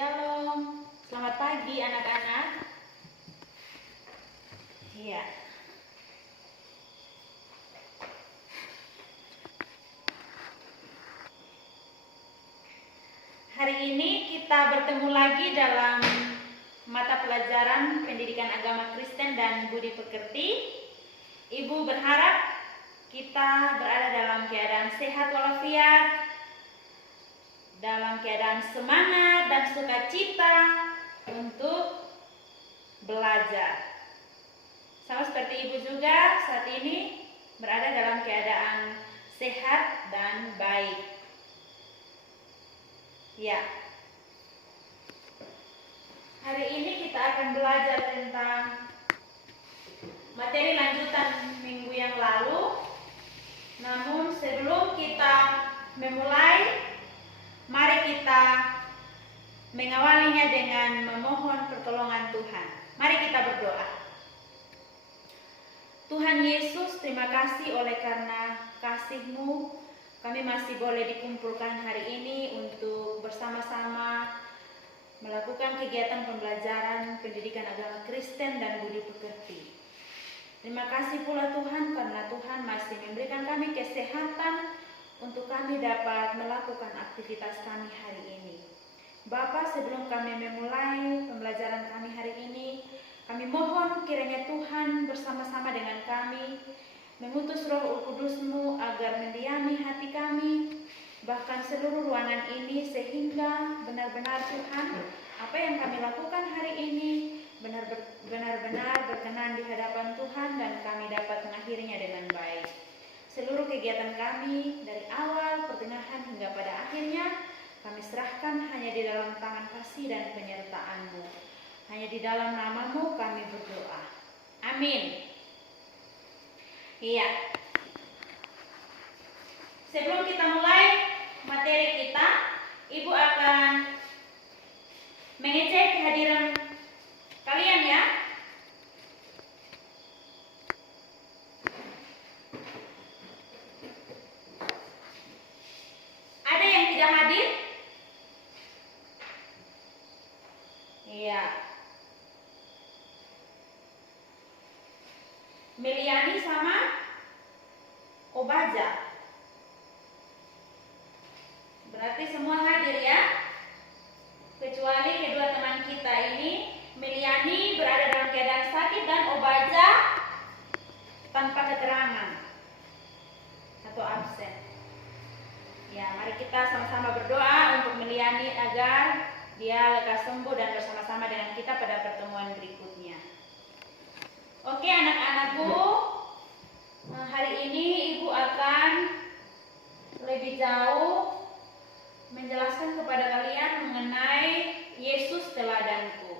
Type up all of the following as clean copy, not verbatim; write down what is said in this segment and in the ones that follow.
Shalom, selamat pagi anak-anak. Iya. Hari ini kita bertemu lagi dalam mata pelajaran Pendidikan Agama Kristen dan Budi Pekerti. Ibu berharap kita berada dalam keadaan sehat walafiat, dalam keadaan semangat dan sukacita untuk belajar. Sama seperti ibu juga saat ini berada dalam keadaan sehat dan baik. Ya. Hari ini kita akan belajar tentang materi lanjutan minggu yang lalu. Namun sebelum kita memulai, mari kita mengawalinya dengan memohon pertolongan Tuhan. Mari kita berdoa. Tuhan Yesus, terima kasih oleh karena kasih-Mu kami masih boleh dikumpulkan hari ini untuk bersama-sama melakukan kegiatan pembelajaran pendidikan agama Kristen dan Budi Pekerti. Terima kasih pula Tuhan karena Tuhan masih memberikan kami kesehatan untuk kami dapat melakukan aktivitas kami hari ini. Bapa, sebelum kami memulai pembelajaran kami hari ini, kami mohon kiranya Tuhan bersama-sama dengan kami mengutus Roh Kudus-Mu agar mendiami hati kami, bahkan seluruh ruangan ini, sehingga benar-benar Tuhan, apa yang kami lakukan hari ini benar-benar berkenan di hadapan Tuhan dan kami dapat mengakhirinya dengan baik. Seluruh kegiatan kami dari awal, pertengahan hingga pada akhirnya kami serahkan hanya di dalam tangan kasih dan penyertaan-Mu. Hanya di dalam nama-Mu kami berdoa. Amin. Iya. Sebelum kita mulai materi kita, Ibu akan mengecek kehadiran kalian ya. Ada yang tidak hadir? Iya. Meliani sama Obaja. Berarti semua hadir ya. Kecuali kedua teman kita ini, Meliani berada dalam keadaan sakit dan Obaja tanpa keterangan atau absen. Ya, mari kita sama-sama berdoa untuk Meliani agar dia lekas sembuh dan bersama-sama dengan kita pada pertemuan berikutnya. Oke anak-anakku, hari ini Ibu akan lebih jauh menjelaskan kepada kalian mengenai Yesus teladanku.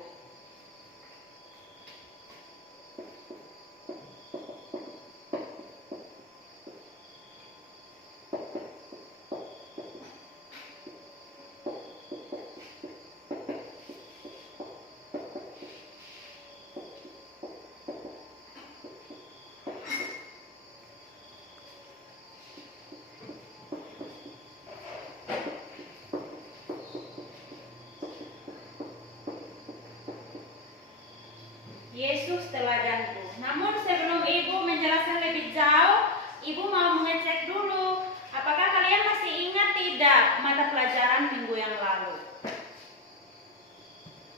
Yesus teladanku. Namun sebelum Ibu menjelaskan lebih jauh, Ibu mau mengecek dulu, apakah kalian masih ingat tidak mata pelajaran minggu yang lalu?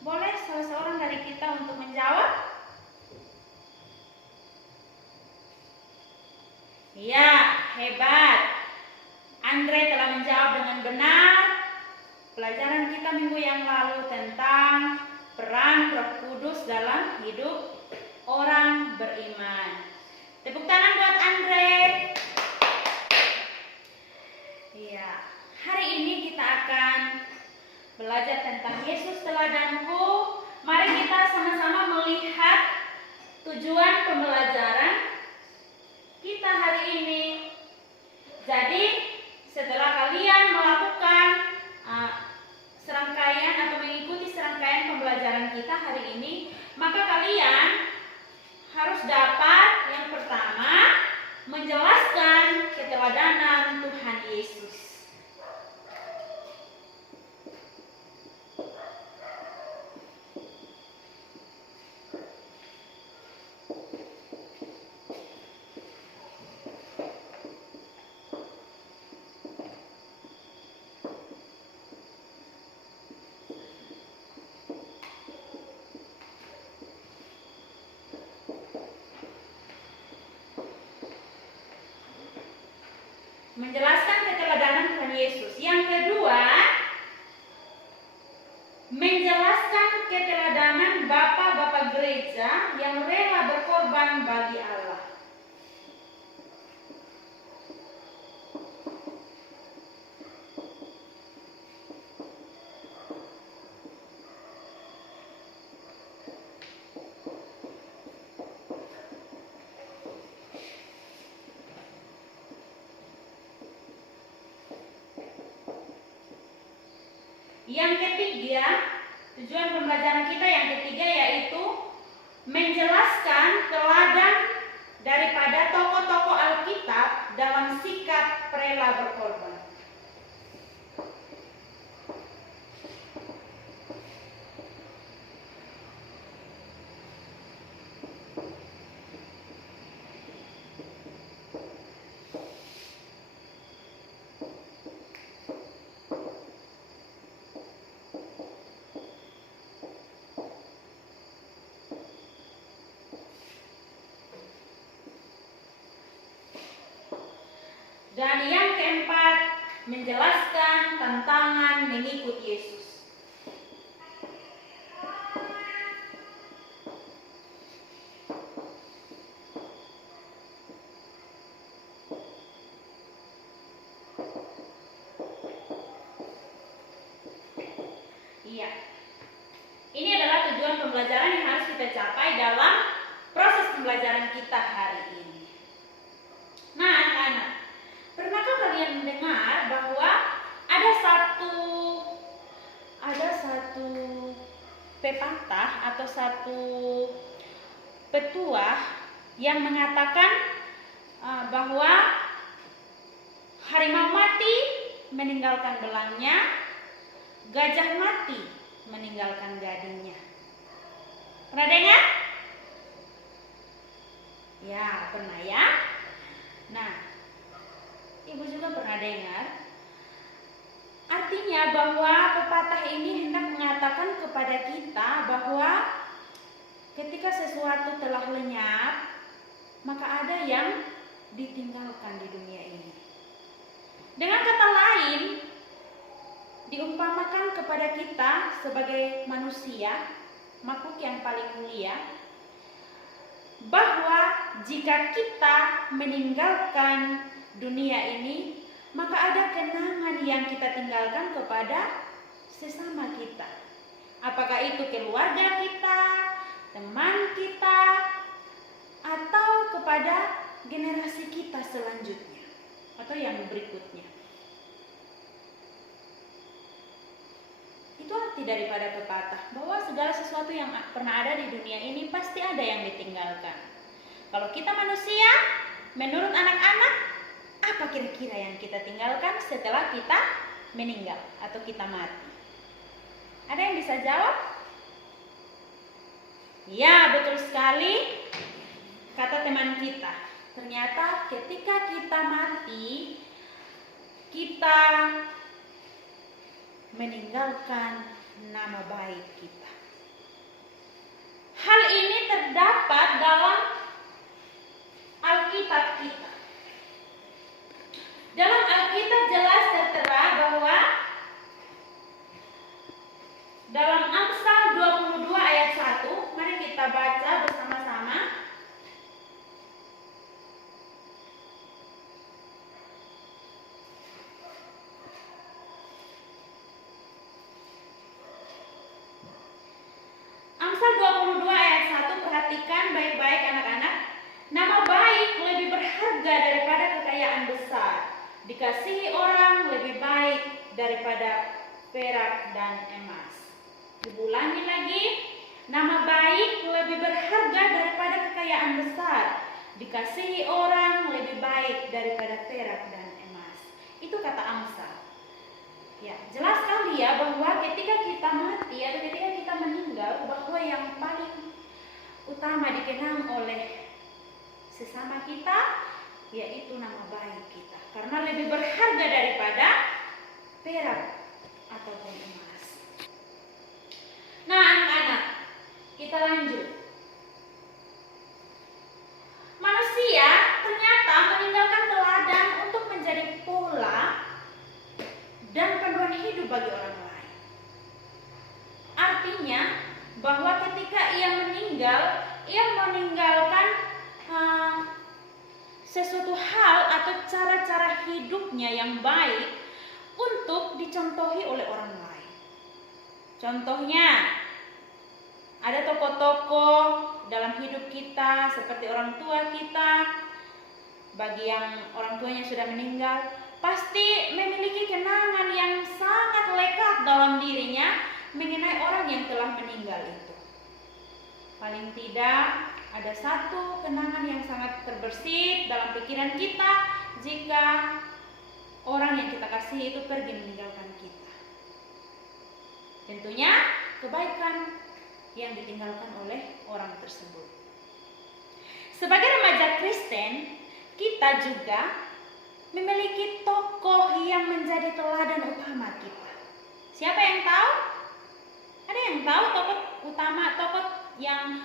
Boleh salah seorang dari kita untuk menjawab? Ya, hebat. Andre telah menjawab dengan benar. Pelajaran kita minggu yang lalu tentang peran Roh Kudus dalam hidup orang beriman. Tepuk tangan buat Andre. Iya, hari ini kita akan belajar tentang Yesus teladanku. Mari kita sama-sama melihat tujuan pembelajaran kita hari ini. Jadi, setelah kalian melakukan serangkaian atau mengikuti serangkaian pembelajaran kita hari ini, maka kalian harus dapat yang pertama menjelaskan keteladanan Tuhan Yesus. menjelaskan keteladanan Tuhan Yesus. Yang kedua, menjelaskan keteladanan bapak-bapak gereja yang rela berkorban bagi Allah. Yang ketiga, tujuan pembelajaran kita yang ketiga yaitu menjelaskan teladan daripada tokoh-tokoh Alkitab dalam sikap rela berkorban. Dan yang keempat, menjelaskan tantangan mengikut Yesus. Iya. Ini adalah tujuan pembelajaran yang harus kita capai dalam proses pembelajaran kita hari ini. Nah, anak-anak, pernahkah kalian mendengar bahwa ada satu pepatah atau satu petuah yang mengatakan bahwa harimau mati meninggalkan belangnya, gajah mati meninggalkan gadingnya. Pernah dengar? Ya, pernah ya. Nah, Ibu juga pernah dengar. Artinya bahwa pepatah ini hendak mengatakan kepada kita bahwa ketika sesuatu telah lenyap, maka ada yang ditinggalkan di dunia ini. Dengan kata lain, diumpamakan kepada kita sebagai manusia, makhluk yang paling mulia, bahwa jika kita meninggalkan dunia ini, maka ada kenangan yang kita tinggalkan kepada sesama kita. Apakah itu keluarga kita, teman kita, atau kepada generasi kita selanjutnya atau yang berikutnya. Itu arti daripada pepatah, bahwa segala sesuatu yang pernah ada di dunia ini pasti ada yang ditinggalkan. Kalau kita manusia, menurut anak-anak, apa kira-kira yang kita tinggalkan setelah kita meninggal atau kita mati? Ada yang bisa jawab? Ya, betul sekali kata teman kita. Ternyata ketika kita mati, kita meninggalkan nama baik kita. Hal ini terdapat dalam Alkitab kita. Dalam Alkitab jelas tertera bahwa dalam Amsal 22 ayat 1, mari kita baca bersama-sama. Amsal 22 ayat 1, perhatikan baik-baik anak-anak. Nama baik lebih berharga daripada kekayaan besar. Dikasihi orang lebih baik daripada perak dan emas. Diulangi lagi, nama baik lebih berharga daripada kekayaan besar. Dikasihi orang lebih baik daripada perak dan emas. Itu kata Amsal. Ya, jelas sekali ya bahwa ketika kita mati atau ketika kita meninggal, bahwa yang paling utama dikenang oleh sesama kita yaitu nama baik kita, karena lebih berharga daripada perak ataupun emas. Nah, anak-anak, kita lanjut. Manusia ternyata meninggalkan teladan untuk menjadi pohon sesuatu hal atau cara-cara hidupnya yang baik untuk dicontohi oleh orang lain. Contohnya, ada tokoh-tokoh dalam hidup kita seperti orang tua kita. Bagi yang orang tuanya sudah meninggal, pasti memiliki kenangan yang sangat lekat dalam dirinya mengenai orang yang telah meninggal itu. Paling tidak ada satu kenangan yang sangat terbersit dalam pikiran kita jika orang yang kita kasihi itu pergi meninggalkan kita. Tentunya kebaikan yang ditinggalkan oleh orang tersebut. Sebagai remaja Kristen, kita juga memiliki tokoh yang menjadi teladan utama kita. Siapa yang tahu? Ada yang tahu tokoh utama, tokoh yang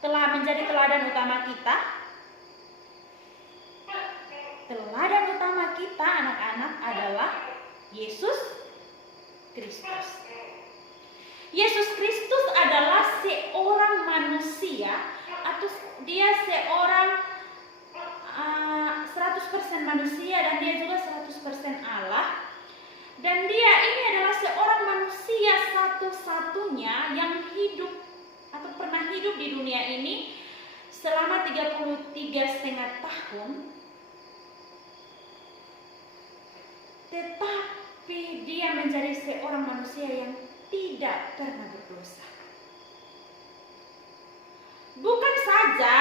telah menjadi teladan utama kita? Teladan utama kita anak-anak adalah Yesus Kristus. Yesus Kristus adalah seorang manusia, atau dia seorang 100% manusia dan dia juga 100% Allah. Dan dia ini adalah seorang manusia satu-satunya yang hidup atau pernah hidup di dunia ini selama 33,5 tahun. Tetapi dia menjadi seorang manusia yang tidak pernah berdosa. Bukan saja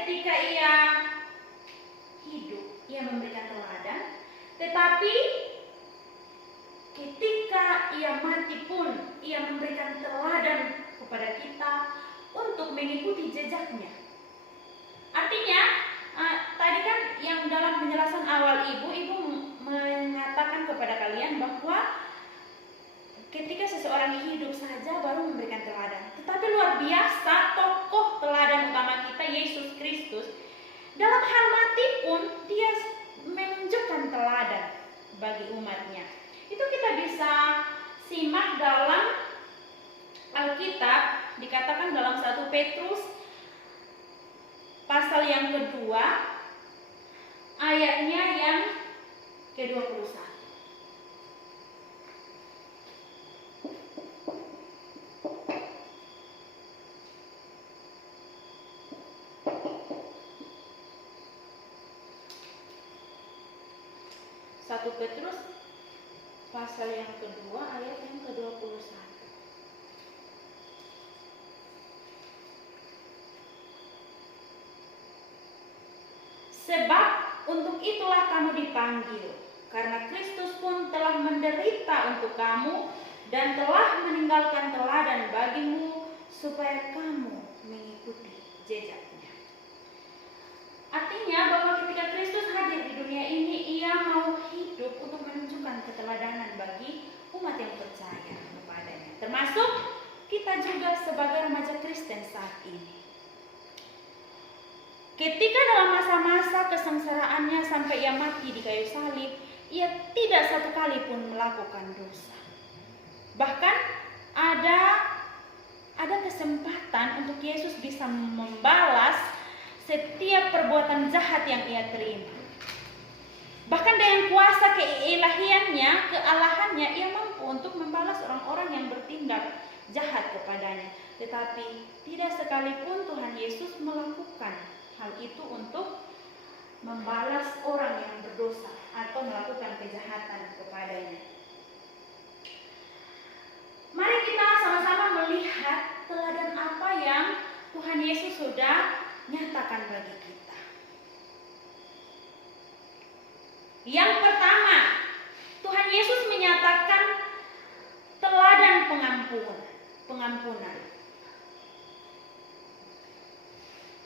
ketika ia hidup, ia memberikan teladan, tetapi ketika ia mati pun ia memberikan teladan kepada kita untuk mengikuti jejaknya. Artinya, tadi kan yang dalam penjelasan awal ibu mengatakan kepada kalian bahwa ketika seseorang hidup saja baru memberikan teladan. Tetapi luar biasa, tokoh teladan utama kita Yesus Kristus dalam hal mati pun dia menunjukkan teladan bagi umatnya. Itu kita bisa simak dalam Alkitab, dikatakan dalam 1 Petrus pasal yang kedua, ayatnya yang ke-21. Petrus pasal yang kedua ayat yang ke-21. Sebab untuk itulah kamu dipanggil, karena Kristus pun telah menderita untuk kamu dan telah meninggalkan teladan bagimu supaya kamu mengikuti jejaknya. Artinya bahwa ketika Kristus hadir di dunia ini, ia mau hidup untuk menunjukkan keteladanan bagi umat yang percaya kepadanya. Termasuk kita juga sebagai remaja Kristen saat ini. Ketika dalam masa-masa kesengsaraannya sampai ia mati di kayu salib, ia tidak satu kali pun melakukan dosa. Bahkan ada kesempatan untuk Yesus bisa membalas setiap perbuatan jahat yang ia terima. Bahkan dengan kuasa keilahiannya, kealahannya, ia mampu untuk membalas orang-orang yang bertindak jahat kepadanya. Tetapi tidak sekalipun Tuhan Yesus melakukan hal itu untuk membalas orang yang berdosa atau melakukan kejahatan kepadanya. Mari kita sama-sama melihat teladan apa yang Tuhan Yesus sudah nyatakan bagi kita. Yang pertama, Tuhan Yesus menyatakan teladan pengampunan.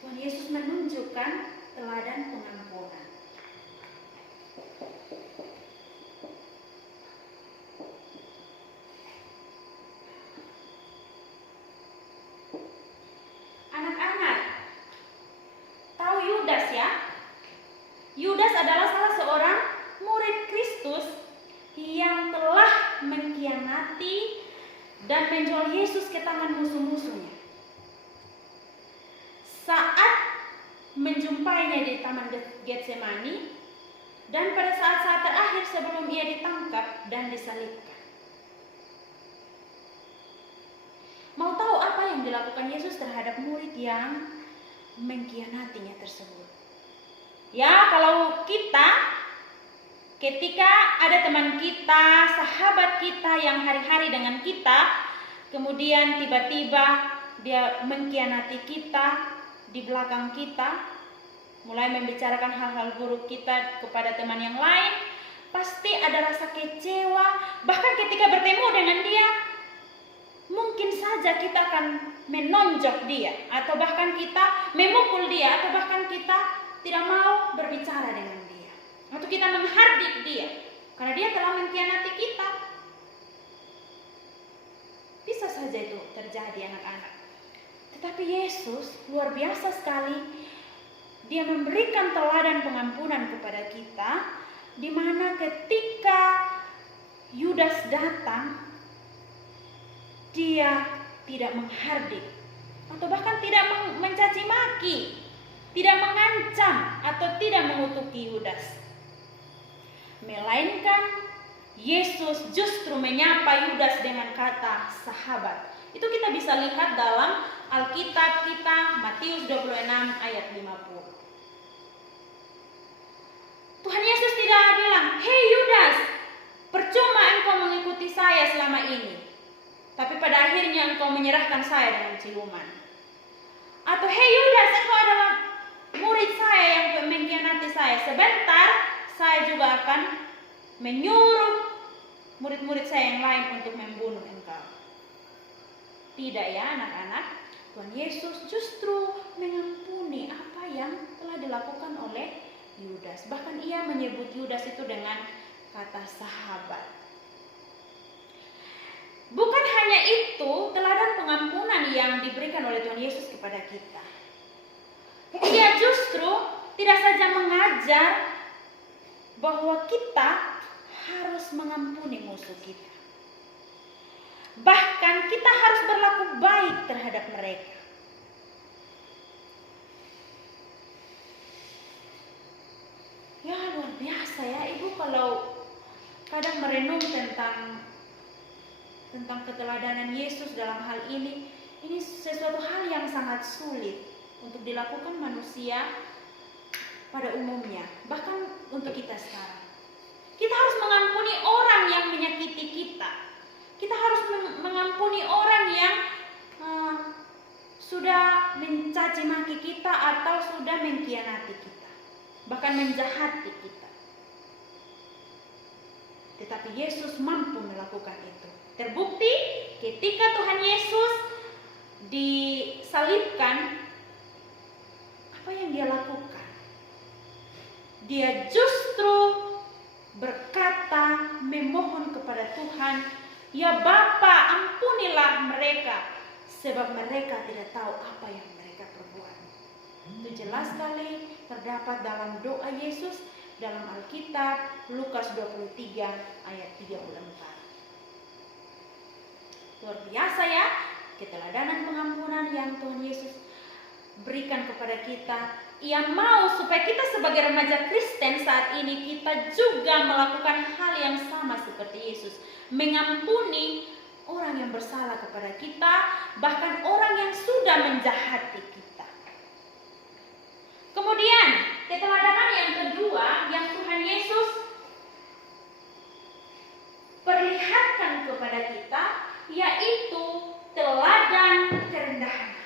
Tuhan Yesus menunjukkan teladan pengampunan. Anak-anak, tahu Yudas ya? Yudas adalah salah seorang murid Kristus yang telah mengkhianati dan menjual Yesus ke tangan musuh-musuhnya. Saat menjumpainya di Taman Getsemani, dan pada saat-saat terakhir sebelum ia ditangkap dan disalibkan. Mau tahu apa yang dilakukan Yesus terhadap murid yang mengkhianatinya tersebut? Ya, kalau kita, ketika ada teman kita, sahabat kita yang hari-hari dengan kita, kemudian tiba-tiba dia mengkhianati kita di belakang kita, mulai membicarakan hal-hal buruk kita kepada teman yang lain, pasti ada rasa kecewa. Bahkan ketika bertemu dengan dia, mungkin saja kita akan menonjok dia, atau bahkan kita memukul dia, atau bahkan kita tidak mau berbicara dengan dia, atau kita menghardik dia karena dia telah mengkhianati kita. Bisa saja itu terjadi, anak-anak. Tetapi Yesus luar biasa sekali. Dia memberikan teladan pengampunan kepada kita, di mana ketika Yudas datang, dia tidak menghardik atau bahkan tidak mencaci maki, tidak mengancam atau tidak mengutuki Yudas. Melainkan Yesus justru menyapa Yudas dengan kata sahabat. Itu kita bisa lihat dalam Alkitab kita, Matius 26 ayat 50. Tuhan Yesus tidak bilang, "Hei Yudas, percuma engkau mengikuti saya selama ini, tapi pada akhirnya engkau menyerahkan saya dengan ciuman." Atau, "Hei Yudas, engkau adalah murid saya yang mengkhianati saya. Sebentar, saya juga akan menyuruh murid-murid saya yang lain untuk membunuh engkau." Tidak ya, anak-anak. Tuhan Yesus justru mengampuni apa yang telah dilakukan oleh Yudas. Bahkan ia menyebut Yudas itu dengan kata sahabat. Bukan hanya itu, teladan pengampunan yang diberikan oleh Tuhan Yesus kepada kita. Dia justru tidak saja mengajar bahwa kita harus mengampuni musuh kita. Bahkan kita harus berlaku baik terhadap mereka. Ya, luar biasa ya Ibu, kalau kadang merenung tentang keteladanan Yesus dalam hal ini sesuatu hal yang sangat sulit untuk dilakukan manusia pada umumnya, bahkan untuk kita sekarang. Kita harus mengampuni orang yang menyakiti kita. Kita harus mengampuni orang yang sudah mencaci maki kita atau sudah mengkhianati kita, bahkan menjahati kita. Tetapi Yesus mampu melakukan itu. Terbukti ketika Tuhan Yesus disalibkan, apa yang dia lakukan? Dia justru berkata, memohon kepada Tuhan, "Ya Bapa, ampunilah mereka, sebab mereka tidak tahu apa yang mereka perbuat." Itu jelas sekali terdapat dalam doa Yesus dalam Alkitab Lukas 23 ayat 34. Luar biasa ya, keteladanan pengampunan yang Tuhan Yesus berikan kepada kita. Ia mau supaya kita sebagai remaja Kristen saat ini, kita juga melakukan hal yang sama seperti Yesus, mengampuni orang yang bersalah kepada kita, bahkan orang yang sudah menjahati kita. Kemudian keteladanan yang kedua yang Tuhan Yesus perlihatkan kepada kita, yaitu teladan kerendahan.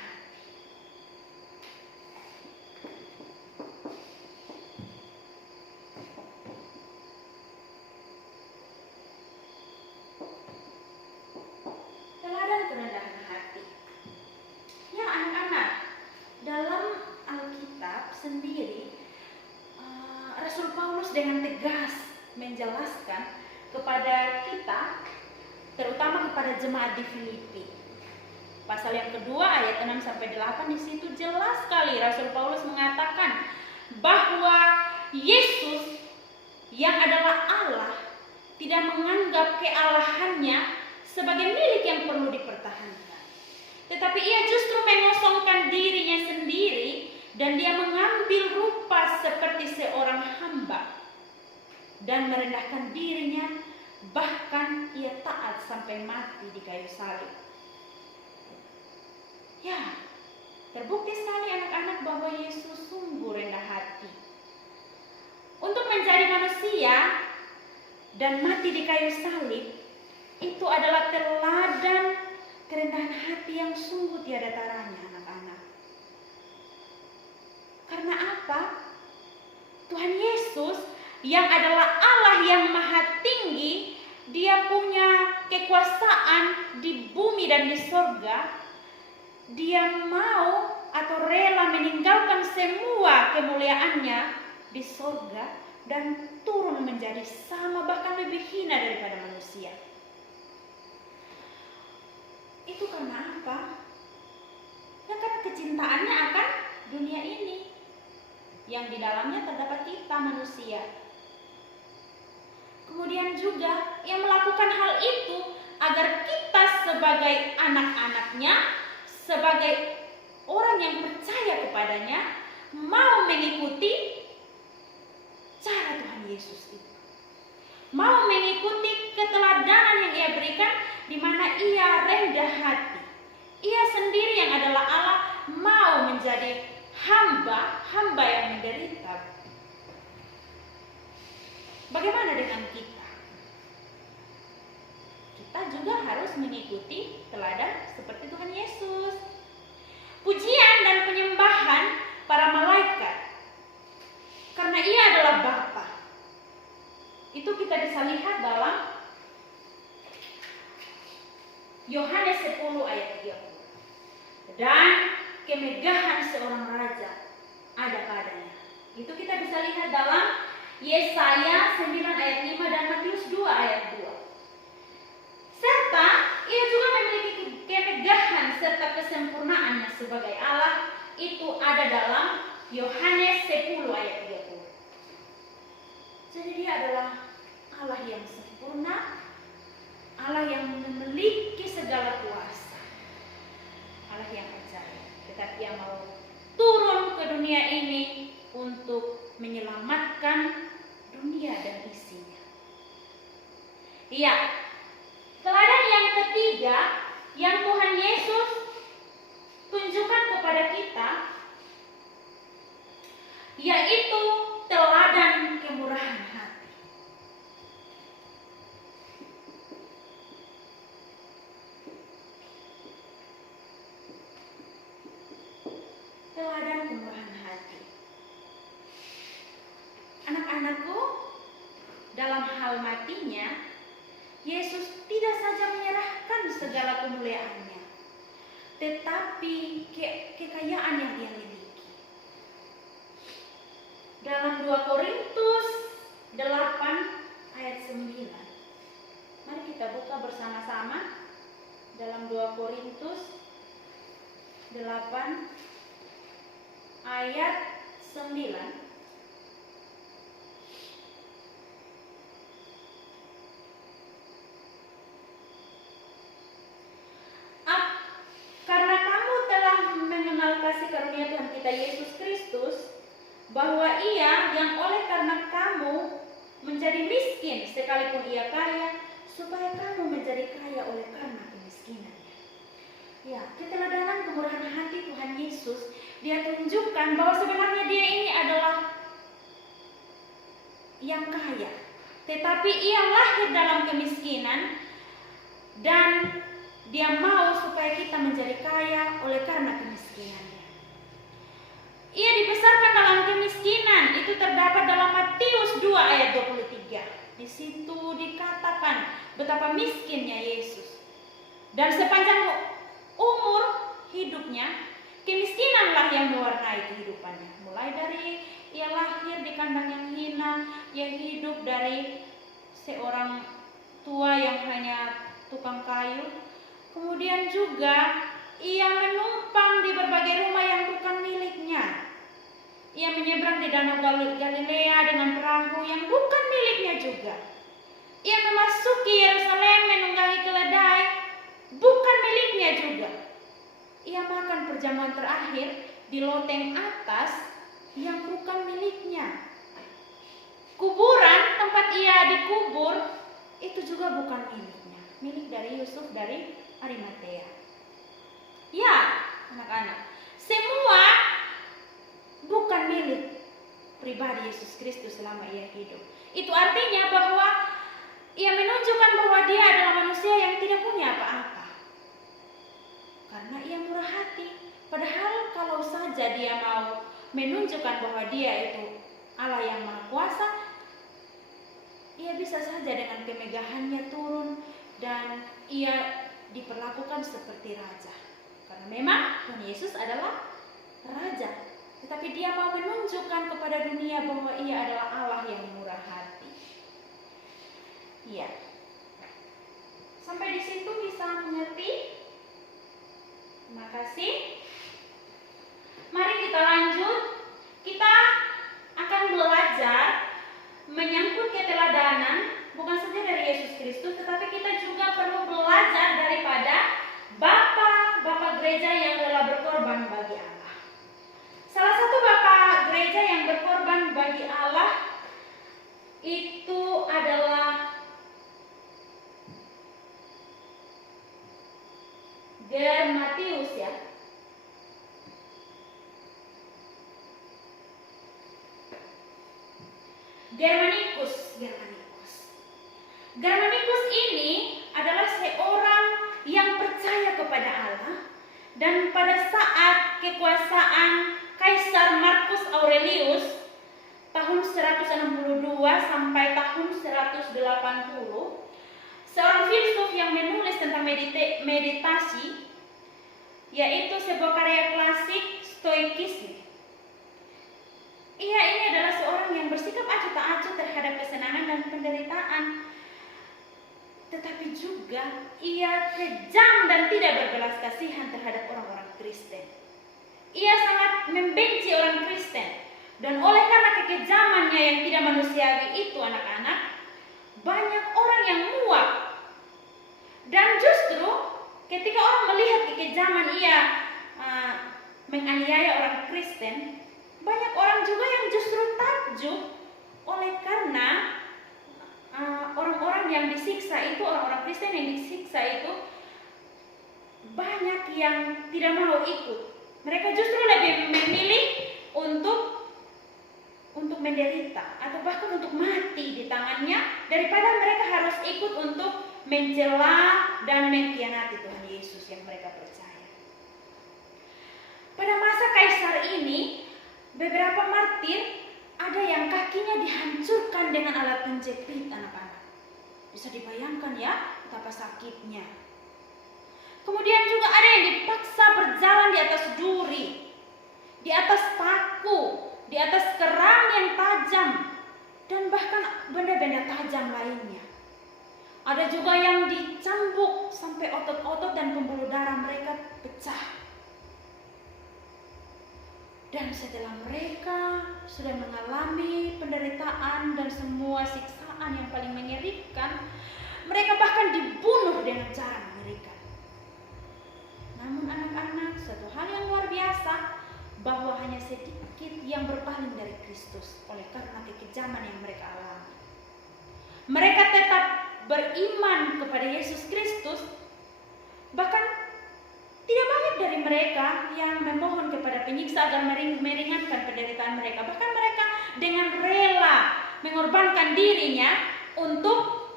Teladan kerendahan hati. Ya anak-anak, dalam Alkitab sendiri Rasul Paulus dengan tegas menjelaskan kepada kita, terutama kepada jemaat di Filipi. Pasal yang kedua ayat 6-8 di situ jelas sekali Rasul Paulus mengatakan bahwa Yesus yang adalah Allah tidak menganggap kealahannya sebagai milik yang perlu dipertahankan. Tetapi ia justru mengosongkan dirinya sendiri dan dia mengambil rupa seperti seorang hamba dan merendahkan dirinya, bahkan ia taat sampai mati di kayu salib. Ya, terbukti sekali anak-anak bahwa Yesus sungguh rendah hati. Untuk menjadi manusia dan mati di kayu salib, itu adalah teladan kerendahan hati yang sungguh tiada taranya, anak-anak. Karena apa? Tuhan Yesus yang adalah Allah yang maha tinggi, dia punya kekuasaan di bumi dan di sorga. Dia mau atau rela meninggalkan semua kemuliaannya di sorga dan turun menjadi sama bahkan lebih hina daripada manusia. Itu karena apa? Ya karena kecintaannya akan dunia ini yang di dalamnya terdapat kita manusia. Kemudian juga ia melakukan hal itu agar kita sebagai anak-anaknya, sebagai orang yang percaya kepadanya, mau mengikuti cara Tuhan Yesus itu. Mau mengikuti keteladanan yang ia berikan, di mana ia rendah hati. Ia sendiri yang adalah Allah mau menjadi hamba yang menderita. Bagaimana dengan kita? Kita juga harus mengikuti teladan seperti Tuhan Yesus. Pujian dan penyembahan para malaikat, karena ia adalah Bapa. Itu kita bisa lihat dalam Yohanes 10 ayat 30. Dan kemegahan seorang raja ada padanya. Itu kita bisa lihat dalam Yesaya 9 ayat 5 dan Matius 2 ayat 2. Serta ia juga memiliki kemegahan serta kesempurnaannya sebagai Allah. Itu ada dalam Yohanes 10 ayat 30. Jadi dia adalah Allah yang sempurna, Allah yang memiliki segala kuasa, Allah yang ajaib. Tetapi yang mau turun ke dunia ini untuk menyelamatkan dunia dan isinya. Iya, teladan yang ketiga yang Tuhan Yesus tunjukkan kepada kita, yaitu teladan kemurahan hati. Teladan kemurahan hati. Anak-anakku, dalam hal matinya, Yesus tidak saja menyerahkan segala kemuliaannya, tetapi kekayaan yang dia miliki. Dalam 2 Korintus 8 ayat 9. Mari kita buka bersama-sama dalam 2 Korintus 8 ayat 9. Karena kamu telah mengenal kasih karunia Tuhan kita Yesus Kristus, bahwa ia yang oleh karena kamu menjadi miskin sekalipun ia kaya, supaya kamu menjadi kaya oleh karena kemiskinannya. Ya, keteladanan kemurahan hati Tuhan Yesus, dia tunjukkan bahwa sebenarnya dia ini adalah yang kaya, tetapi ia lahir dalam kemiskinan dan dia mau supaya kita menjadi kaya oleh karena kemiskinannya. Ia dibesarkan dalam kemiskinan, itu terdapat dalam Matius 2 ayat 23. Di situ dikatakan betapa miskinnya Yesus. Dan sepanjang umur hidupnya, kemiskinanlah yang mewarnai kehidupannya. Mulai dari ia lahir di kandang yang hina, ia hidup dari seorang tua yang hanya tukang kayu. Kemudian juga ia menumpang di berbagai rumah yang bukan miliknya. Ia menyeberang di danau Galilea dengan perahu yang bukan miliknya juga. Ia memasuki Yerusalem menunggangi keledai, bukan miliknya juga. Ia makan perjamuan terakhir di loteng atas yang bukan miliknya. Kuburan tempat ia dikubur itu juga bukan miliknya, milik dari Yusuf dari Arimatea. Ya, anak-anak, semua bukan milik pribadi Yesus Kristus selama ia hidup. Itu artinya bahwa ia menunjukkan bahwa dia adalah manusia yang tidak punya apa-apa. Karena ia murah hati. Padahal kalau saja dia mau menunjukkan bahwa dia itu Allah yang Maha Kuasa, ia bisa saja dengan kemegahannya turun dan ia diperlakukan seperti raja. Karena memang Tuhan Yesus adalah raja. Tetapi dia mau menunjukkan kepada dunia bahwa ia adalah Allah yang murah hati. Iya. Sampai di situ bisa mengerti? Terima kasih. Mari kita lanjut. Kita akan belajar menyangkut keteladanan bukan saja dari Yesus Kristus, tetapi kita juga perlu belajar daripada Bapak gereja yang rela berkorban bagi Allah. Salah satu Bapak gereja yang berkorban bagi Allah itu adalah Germatius, ya. Germanikus ini adalah seorang yang percaya kepada Allah, dan pada saat kekuasaan Kaisar Marcus Aurelius tahun 162 sampai tahun 180, seorang filsuf yang menulis tentang meditasi, yaitu sebuah karya klasik Stoikisme. Ia ini adalah seorang yang bersikap acuh tak acuh terhadap kesenangan dan penderitaan, tetapi juga ia kejam dan tidak berbelas kasihan terhadap orang-orang Kristen. Ia sangat membenci orang Kristen, dan oleh karena kekejamannya yang tidak manusiawi itu, anak-anak, banyak orang yang muak. Dan justru ketika orang melihat kekejaman ia menganiaya orang Kristen, banyak orang juga yang justru takjub oleh karena orang-orang yang disiksa itu, orang-orang Kristen yang disiksa itu, banyak yang tidak mau ikut. Mereka justru lebih memilih untuk menderita atau bahkan untuk mati di tangannya daripada mereka harus ikut untuk mencela dan mengkhianati Tuhan Yesus yang mereka percaya. Pada masa Kaisar ini, beberapa martir ada yang kakinya dihancurkan dengan alat penjepit, anak-anak. Bisa dibayangkan ya betapa sakitnya. Kemudian juga ada yang dipaksa berjalan di atas duri, di atas paku, di atas kerang yang tajam, dan bahkan benda-benda tajam lainnya. Ada juga yang dicambuk sampai otot-otot dan pembuluh darah mereka pecah. Dan setelah mereka sudah mengalami penderitaan dan semua siksaan yang paling mengerikan, mereka bahkan dibunuh dengan cara mengerikan. Namun anak-anak, satu hal yang luar biasa, bahwa hanya sedikit yang berpaling dari Kristus oleh karena kekejaman yang mereka alami. Mereka tetap beriman kepada Yesus Kristus, bahkan tidak banyak dari mereka yang memohon kepada penyiksa agar meringankan penderitaan mereka. Bahkan mereka dengan rela mengorbankan dirinya untuk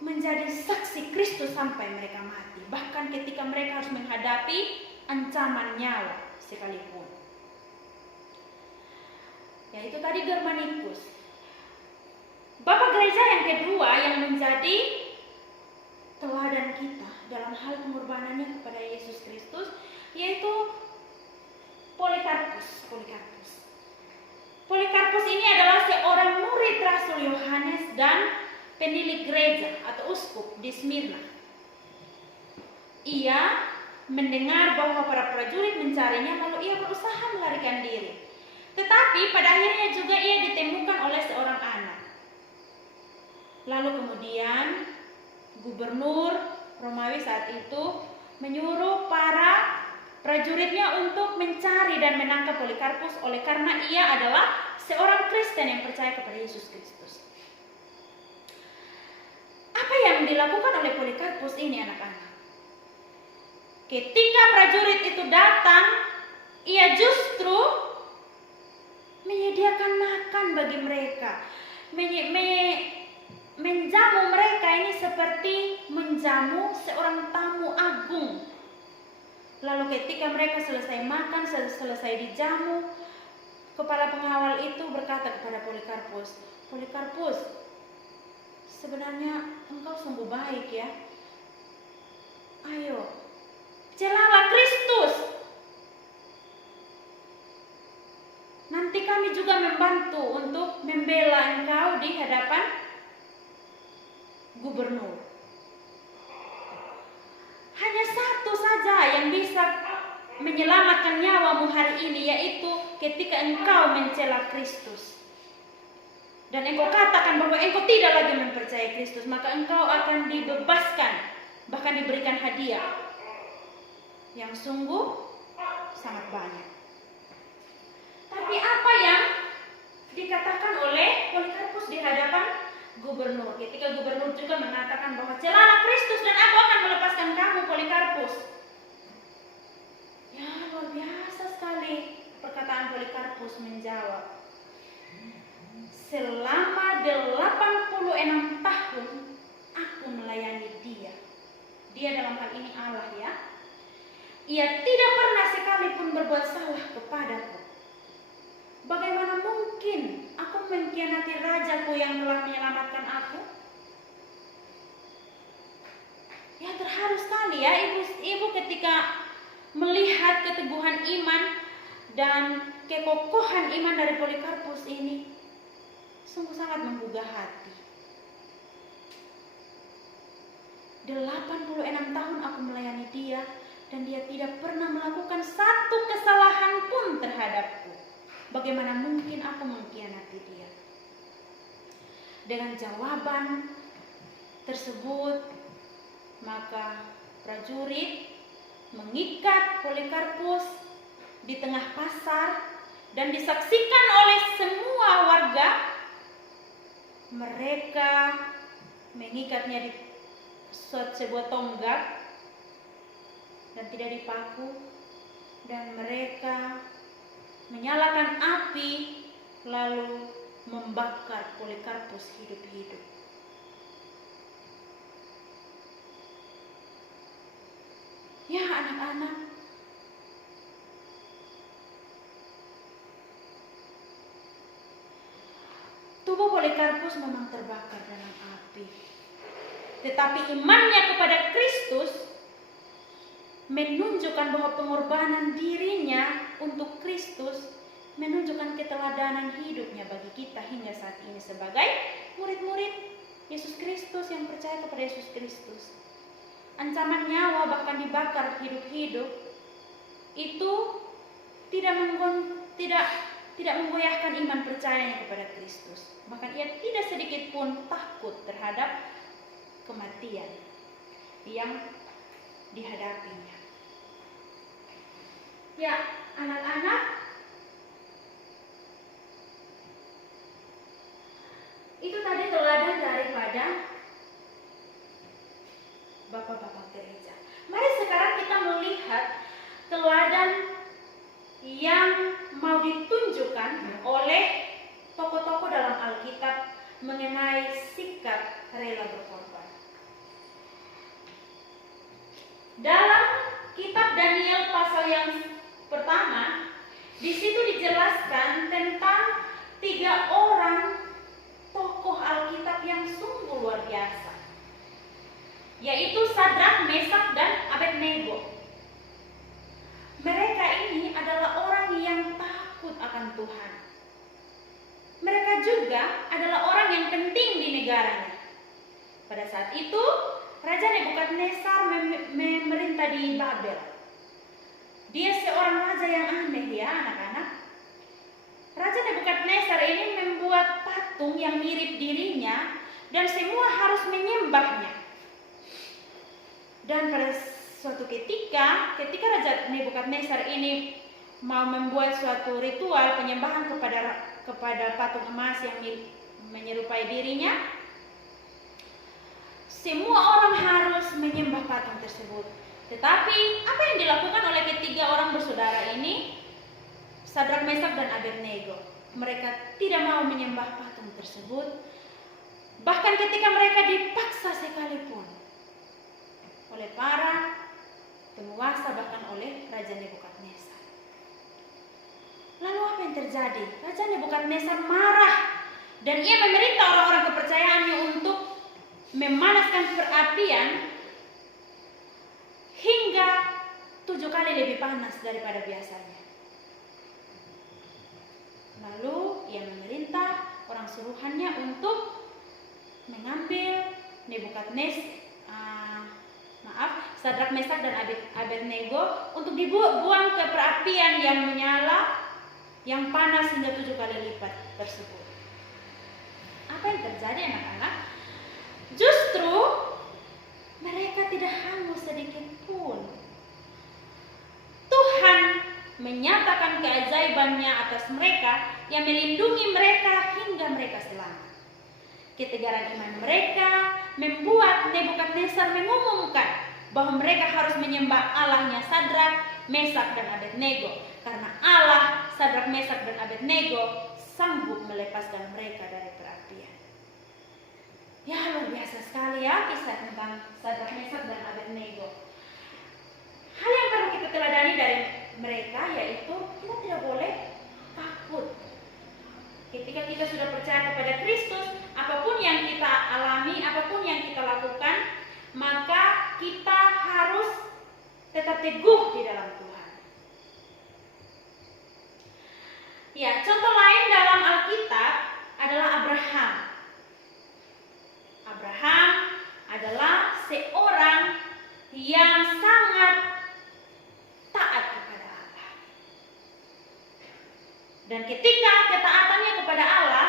menjadi saksi Kristus sampai mereka mati. Bahkan ketika mereka harus menghadapi ancaman nyawa sekalipun. Yaitu tadi Germanikus. Bapak gereja yang kedua yang menjadi teladan kita dalam hal pengorbanannya kepada Yesus Kristus, yaitu Polikarpus. Polikarpus ini adalah seorang murid Rasul Yohanes dan penilik gereja atau uskup di Smyrna. Ia mendengar bahwa para prajurit mencarinya, lalu ia berusaha melarikan diri. Tetapi pada akhirnya juga ia ditemukan oleh seorang anak. Lalu kemudian gubernur Romawi saat itu menyuruh para prajuritnya untuk mencari dan menangkap Polikarpus oleh karena ia adalah seorang Kristen yang percaya kepada Yesus Kristus. Apa yang dilakukan oleh Polikarpus ini anak-anak? Ketika prajurit itu datang, ia justru menyediakan makan bagi mereka, menjamu mereka ini seperti menjamu seorang tamu agung. Lalu ketika mereka selesai makan, selesai dijamu, kepala pengawal itu berkata kepada Polikarpus, "Polikarpus, sebenarnya engkau sungguh baik ya. Ayo, celalah Kristus. Nanti kami juga membantu untuk membela engkau di hadapan gubernur." Hanya satu saja yang bisa menyelamatkan nyawamu hari ini, yaitu ketika engkau mencela Kristus. Dan engkau katakan bahwa engkau tidak lagi mempercayai Kristus, maka engkau akan dibebaskan, bahkan diberikan hadiah yang sungguh sangat banyak. Tapi apa yang dikatakan oleh Polikarpus di hadapan gubernur? Ketika gubernur juga mengatakan bahwa celalah Kristus dan aku akan melepaskan kamu, Polikarpus. Ya, luar biasa sekali perkataan Polikarpus menjawab, "Selama 86 tahun aku melayani dia." Dia dalam hal ini Allah ya. "Ia tidak pernah sekalipun berbuat salah kepadaku. Bagaimana mungkin aku mengkhianati rajaku yang telah menyelamatkan aku?" Ya, terharu sekali ya ibu ketika melihat keteguhan iman dan kekokohan iman dari Polikarpus ini. Sungguh sangat menggugah hati. 86 tahun aku melayani dia dan dia tidak pernah melakukan satu kesalahan pun terhadapku. Bagaimana mungkin aku mengkhianati dia? Dengan jawaban tersebut, maka prajurit mengikat Polikarpus di tengah pasar dan disaksikan oleh semua warga. Mereka mengikatnya di sebuah tonggak dan tidak dipaku, dan mereka menyalakan api lalu membakar Polikarpus hidup-hidup. Ya anak-anak, tubuh Polikarpus memang terbakar dalam api, tetapi imannya kepada Kristus menunjukkan bahwa pengorbanan dirinya untuk Kristus menunjukkan keteladanan hidupnya bagi kita hingga saat ini sebagai murid-murid Yesus Kristus yang percaya kepada Yesus Kristus. Ancaman nyawa bahkan dibakar hidup-hidup itu tidak menggoyahkan iman percayanya kepada Kristus. Bahkan ia tidak sedikit pun takut terhadap kematian yang dihadapinya. Ya, anak-anak, itu tadi teladan daripada bapak-bapak gereja. Mari sekarang kita melihat teladan yang mau ditunjukkan oleh tokoh-tokoh dalam Alkitab mengenai sikap rela berkorban. Dalam kitab Daniel pasal yang pertama, di situ dijelaskan tentang 3 orang tokoh Alkitab yang sungguh luar biasa, yaitu Sadrak, Mesak, dan Abednego. Mereka ini adalah orang yang takut akan Tuhan. Mereka juga adalah orang yang penting di negaranya. Pada saat itu, Raja Nebukadnezar memerintah di Babel. Dia seorang raja yang aneh ya anak-anak. Raja Nebukadnezar ini membuat patung yang mirip dirinya dan semua harus menyembahnya. Dan pada suatu ketika Raja Nebukadnezar ini mau membuat suatu ritual penyembahan kepada patung emas yang menyerupai dirinya, semua orang harus menyembah patung tersebut. Tetapi apa yang dilakukan oleh ketiga orang bersaudara ini, Sadrak, Mesak, dan Abednego? Mereka tidak mau menyembah patung tersebut. Bahkan ketika mereka dipaksa sekalipun oleh para penguasa, bahkan oleh Raja Nebukadnezar. Lalu apa yang terjadi? Raja Nebukadnezar marah dan ia memerintah orang-orang kepercayaannya untuk memanaskan perapian hingga 7 kali lebih panas daripada biasanya. Lalu ia memerintah orang suruhannya untuk mengambil Sadrak, Mesak, dan Abednego untuk dibuang ke perapian yang menyala, yang panas hingga 7 kali lipat tersebut. Apa yang terjadi, anak-anak? Justru mereka tidak hangus sedikit pun. Tuhan menyatakan keajaibannya atas mereka yang melindungi mereka hingga mereka selamat. Ketegaran iman mereka membuat Nebukadnezar mengumumkan bahwa mereka harus menyembah Allahnya Sadrak, Mesak, dan Abednego, karena Allah Sadrak, Mesak, dan Abednego sanggup melepaskan mereka dari perapian. Ya, luar biasa sekali ya kisah tentang Sadrak, Mesak, dan Abednego. Hal yang perlu kita teladani dari mereka yaitu kita tidak boleh takut. Ketika kita sudah percaya kepada Kristus, apapun yang kita alami, apapun yang kita lakukan, maka kita harus tetap teguh di dalam Tuhan. Ya, contoh lain dalam Alkitab adalah Abraham. Abraham adalah seorang yang sangat taat kepada Allah. Dan ketika ketaatannya kepada Allah,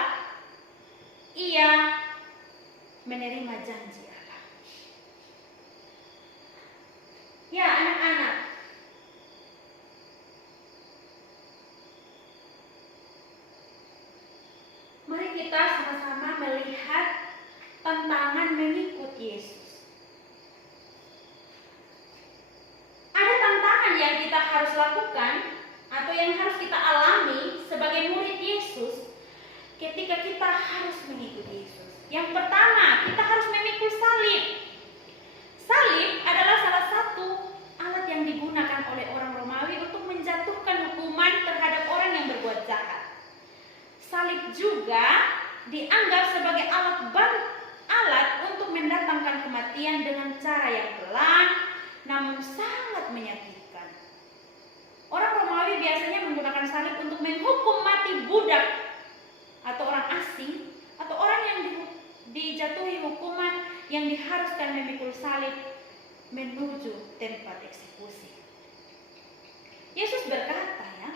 ia menerima janji Allah. Ya, anak-anak, mari kita sama-sama melihat tantangan mengikut Yesus. Ada tantangan yang kita harus lakukan atau yang harus kita alami sebagai murid Yesus ketika kita harus mengikuti Yesus. Yang pertama, kita harus memikul salib. Salib adalah salah satu alat yang digunakan oleh orang Romawi untuk menjatuhkan hukuman terhadap orang yang berbuat jahat. Salib juga dianggap sebagai alat untuk mendatangkan kematian dengan cara yang pelan namun sangat menyakitkan. Orang Romawi biasanya menggunakan salib untuk menghukum mati budak atau orang asing atau orang yang dijatuhi hukuman yang diharuskan memikul salib menuju tempat eksekusi. Yesus berkata, ya,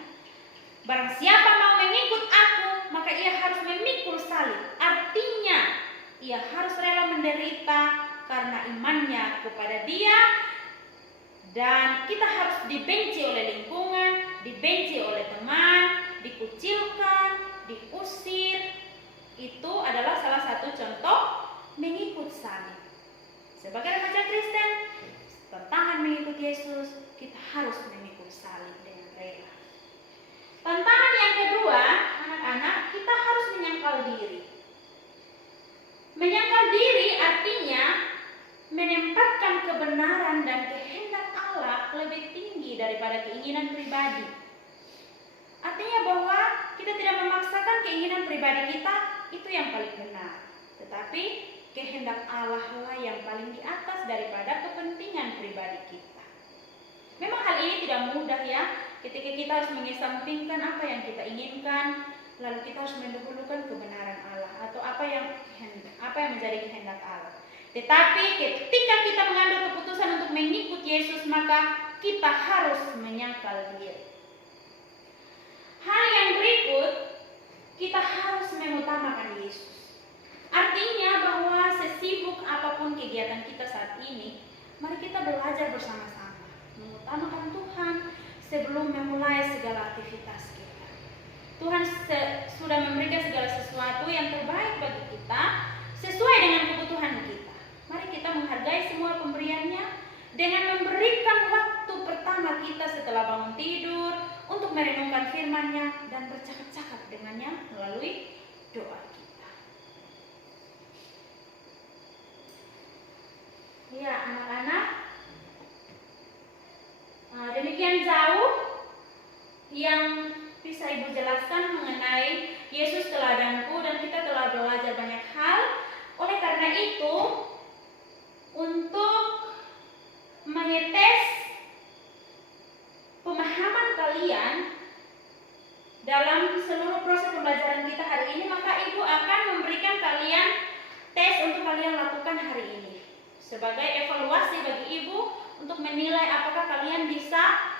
barang siapa mau mengikut aku, maka ia harus memikul salib. Artinya, ia harus rela menderita karena imannya kepada Dia, dan kita harus dibenci oleh lingkungan, dibenci oleh teman, dikucilkan, diusir. Itu adalah salah satu contoh mengikut salib. Sebagai remaja Kristen, tantangan mengikut Yesus, kita harus memikul salib dengan rela. Tantangan yang kedua, anak-anak, kita harus menyangkal diri. Menyangkal diri artinya menempatkan kebenaran dan kehendak Allah lebih tinggi daripada keinginan pribadi. Artinya bahwa kita tidak memaksakan keinginan pribadi kita itu yang paling benar, tetapi kehendak Allah lah yang paling di atas daripada kepentingan pribadi kita. Memang hal ini tidak mudah, ya, ketika kita harus mengesampingkan apa yang kita inginkan, lalu kita harus mendahulukan kebenaran Allah atau apa yang menjadi kehendak Allah. Tetapi ketika kita mengambil keputusan untuk mengikut Yesus, maka kita harus menyangkal diri. Hal yang berikut, kita harus mengutamakan Yesus. Artinya bahwa sesibuk apapun kegiatan kita saat ini, mari kita belajar bersama-sama, mengutamakan Tuhan sebelum memulai segala aktivitas kita. Tuhan sudah memberikan segala sesuatu yang terbaik bagi kita sesuai dengan kebutuhan kita. Mari kita menghargai semua pemberiannya dengan memberikan waktu pertama kita setelah bangun tidur untuk merenungkan firman-Nya dan bercakap-cakap dengannya melalui doa kita. Ya, anak-anak, demikian jauh yang bisa Ibu jelaskan mengenai Yesus teladanku, dan kita telah belajar banyak hal. Oleh karena itu, untuk mengetes pemahaman kalian dalam seluruh proses pembelajaran kita hari ini, maka Ibu akan memberikan kalian tes untuk kalian lakukan hari ini sebagai evaluasi bagi Ibu untuk menilai apakah kalian bisa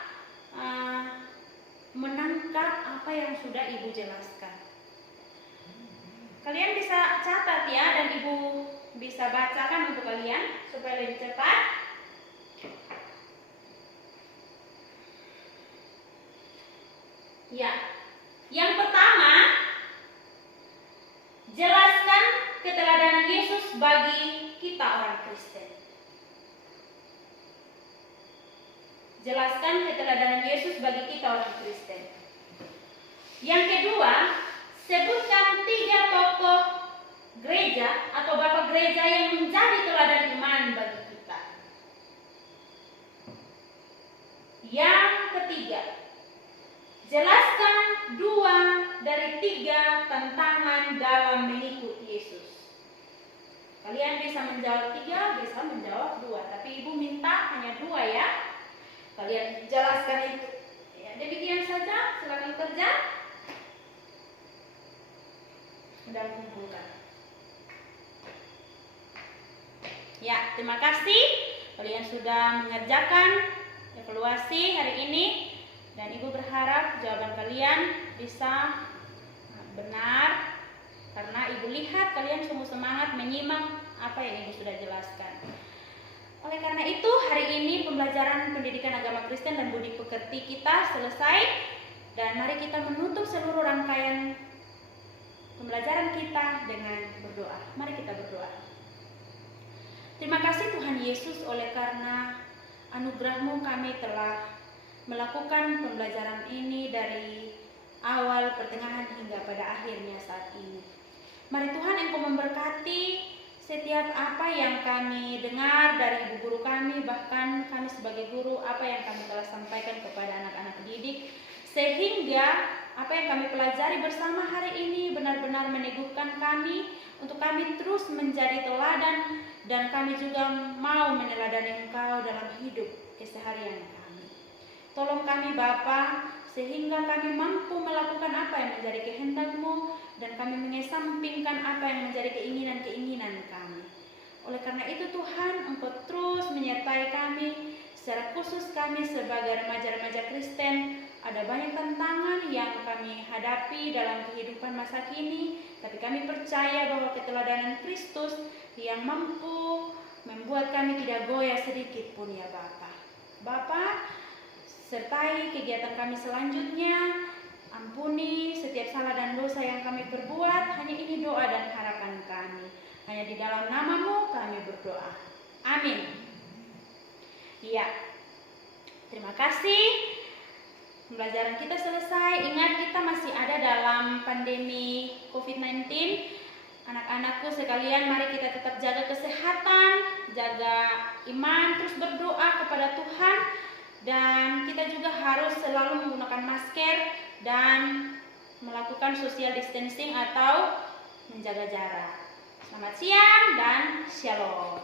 menangkap apa yang sudah Ibu jelaskan. Kalian bisa catat ya, dan Ibu bisa bacakan untuk kalian supaya lebih cepat. Ya, yang pertama, jelaskan keteladanan Yesus bagi kita orang Kristen. Jelaskan keteladanan Yesus bagi kita orang Kristen. Yang kedua, sebutkan 3 tokoh gereja atau bapak gereja yang menjadi teladan iman bagi kita. Yang ketiga, jelaskan 2 dari 3 tantangan dalam mengikuti Yesus. Kalian bisa menjawab 3, bisa menjawab 2, tapi Ibu minta hanya 2 ya. Kalian jelaskan itu. Ya, demikian saja, silakan kerja dan kumpulkan. Ya, terima kasih kalian sudah mengerjakan evaluasi hari ini, dan Ibu berharap jawaban kalian bisa benar karena Ibu lihat kalian sungguh semangat menyimak apa yang Ibu sudah jelaskan. Oleh karena itu, hari ini pembelajaran pendidikan agama Kristen dan budi pekerti kita selesai, dan mari kita menutup seluruh rangkaian pembelajaran kita dengan berdoa. Mari kita berdoa. Terima kasih Tuhan Yesus, oleh karena anugerah-Mu kami telah melakukan pembelajaran ini dari awal, pertengahan hingga pada akhirnya saat ini. Mari Tuhan Engkau memberkati setiap apa yang kami dengar dari ibu guru kami, bahkan kami sebagai guru, apa yang kami telah sampaikan kepada anak-anak didik, sehingga apa yang kami pelajari bersama hari ini benar-benar meneguhkan kami untuk kami terus menjadi teladan, dan kami juga mau meneladani Engkau dalam hidup keseharian kami. Tolong kami Bapa, sehingga kami mampu melakukan apa yang menjadi kehendak-Mu, dan kami mengesampingkan apa yang menjadi keinginan-keinginan kami. Oleh karena itu Tuhan, Engkau terus menyertai kami, secara khusus kami sebagai remaja-remaja Kristen. Ada banyak tantangan yang kami hadapi dalam kehidupan masa kini, tapi kami percaya bahwa keteladanan Kristus yang mampu membuat kami tidak goyah sedikit pun ya Bapa. Bapa, sertai kegiatan kami selanjutnya. Ampuni setiap salah dan dosa yang kami perbuat. Hanya ini doa dan harapan kami. Hanya di dalam nama-Mu kami berdoa. Amin. Ya, terima kasih. Pembelajaran kita selesai. Ingat, kita masih ada dalam pandemi COVID-19. Anak-anakku sekalian, mari kita tetap jaga kesehatan, jaga iman, terus berdoa kepada Tuhan. Dan kita juga harus selalu menggunakan masker dan melakukan social distancing atau menjaga jarak. Selamat siang dan shalom.